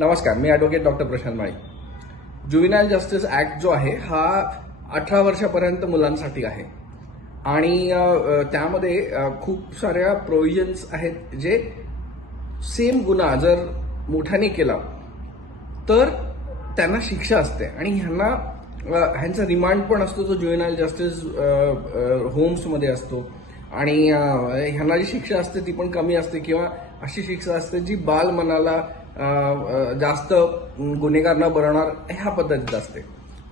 नमस्कार, मी advocate doctor Prashant माळी. ज्युव्हेनाइल justice act जो आहे हा 18 वर्षापर्यंत मुलांसाठी आहे आणि त्यामध्ये खूप साऱ्या प्रोव्हिजन्स आहेत जे सेम गुन्हा जर मोठ्याने केला तर त्यांना शिक्षा असते आणि ह्यांचा रिमांड पण असतो जो ज्युव्हेनाइल जस्टिस होम्समध्ये असतो आणि ह्यांना जी शिक्षा असते ती पण कमी असते किंवा अशी शिक्षा असते जी बाल मनाला जास्त गुन्हेगार न बनवणार ह्या पद्धतीत असते.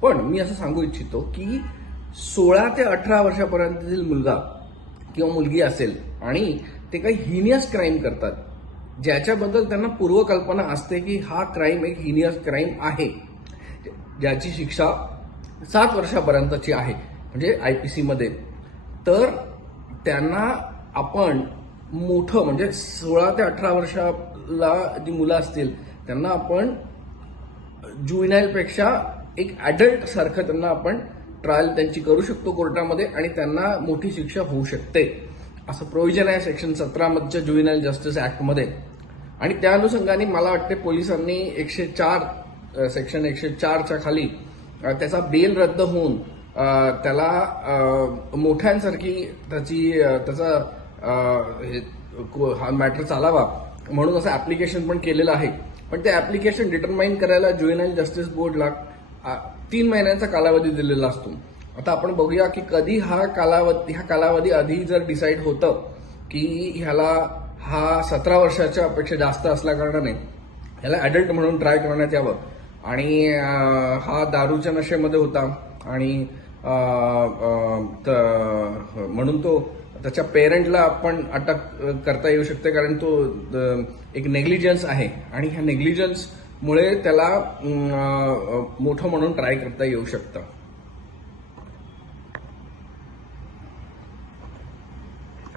पण मी असं सांगू इच्छितो की 16 ते 18 वर्षापर्यंततील मुलगा किंवा मुलगी असेल आणि ते काही हिनियस क्राईम करतात ज्याच्याबद्दल त्यांना पूर्वकल्पना असते की हा क्राईम एक हिनियस क्राईम आहे, ज्याची शिक्षा 7 वर्षापर्यंतची आहे म्हणजे IPC मध्ये, तर त्यांना आपण मोठं म्हणजे 16 ते 18 वर्षाला जी मुलं असतील त्यांना आपण ज्युव्हेनाइल पेक्षा एक ॲडल्ट सारखं त्यांना आपण ट्रायल त्यांची करू शकतो कोर्टामध्ये आणि त्यांना मोठी शिक्षा होऊ शकते असं प्रोव्हिजन आहे सेक्शन 17 मधच्या ज्युव्हेनाइल जस्टिस ऍक्टमध्ये. आणि त्या अनुषंगाने मला वाटते पोलिसांनी 104 सेक्शन 104च्या खाली त्याचा बेल रद्द होऊन त्याला मोठ्यांसारखी त्याचा हा मॅटर चालावा म्हणून असं ऍप्लिकेशन पण केलेलं आहे. पण ते ऍप्लिकेशन डिटरमाइन करायला ज्युव्हेनाइल जस्टिस बोर्डला 3 महिन्यांचा कालावधी दिलेला असतो. आता आपण बघूया की कधी हा कालावधी आधी जर डिसाईड होतं की हा 17 वर्षाच्या पेक्षा जास्त असल्या कारणाने ह्याला ॲडल्ट म्हणून ट्राय करण्यात यावं आणि हा दारूच्या नशेमध्ये होता आणि म्हणून तो त्याच्या पेरेंटला आपण अटक करता येऊ शकते कारण तो एक नेग्लिजन्स आहे आणि ह्या नेग्लिजन्समुळे त्याला मोठं म्हणून ट्राय करता येऊ शकतं.